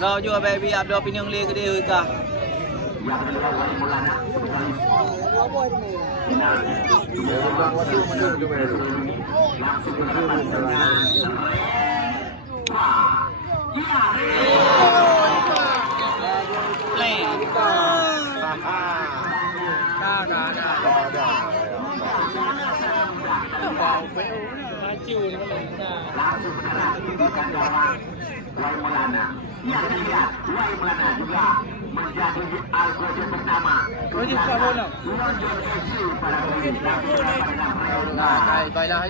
Kalau juga baby Abdul Pinang le gede kah? menjadi algojo pertama. Nah, baiklah.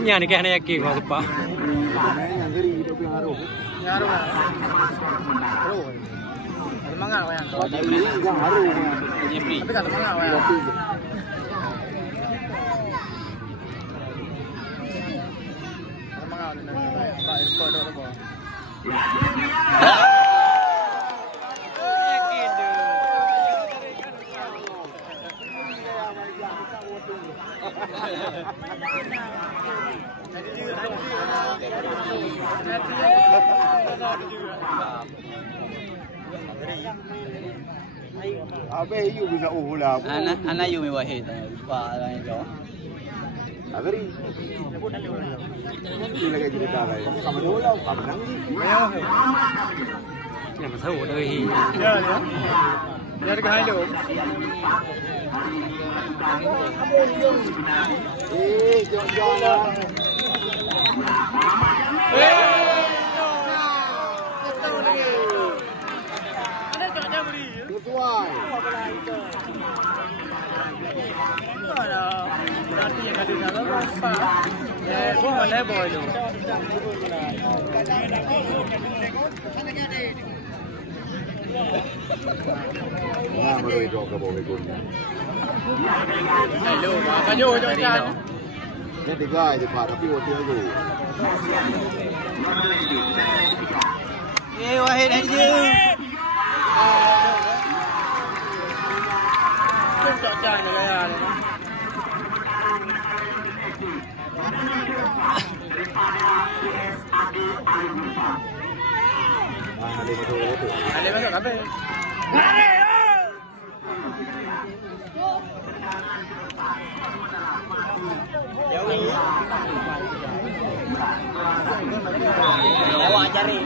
Ini kan yang kiri apa? Abe you bisa ulah. Anak you mewah pak lain jauh. Agari. Ini lagi cerita lagi. Kamu ulah, kamu nanti. Yang tahu dari. Ya. Dari kahai lo. Jangan. Berarti yang ada dalam apa? Gua boleh boy lo. Nah, baru itu ke bawah itu. Hello, apa jo jangan. Ini tiga aja pak, tapi waktu itu. Wahid aja. Jangan gaya ni. Ada masuk apa? Awak cari.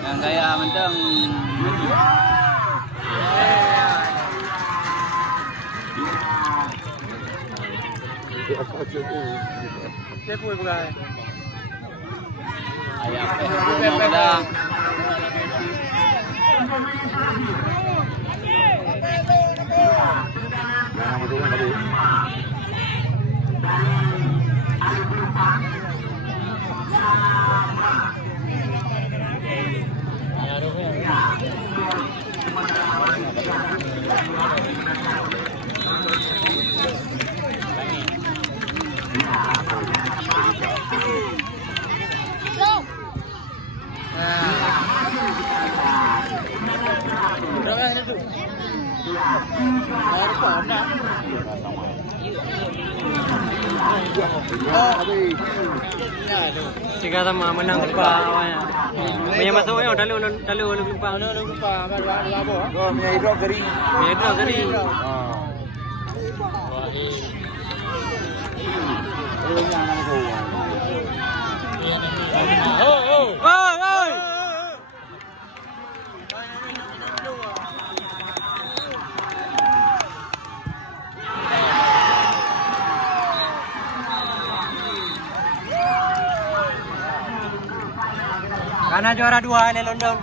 Yang gaya mentang Siapa yang bukan? ayam pedas. Tiga sama menang lupa awalnya. Punya masuknya udah lalu lupa. Kau punya hidro kering. Punya itu kering. Oi. Karena juara 2 ini London.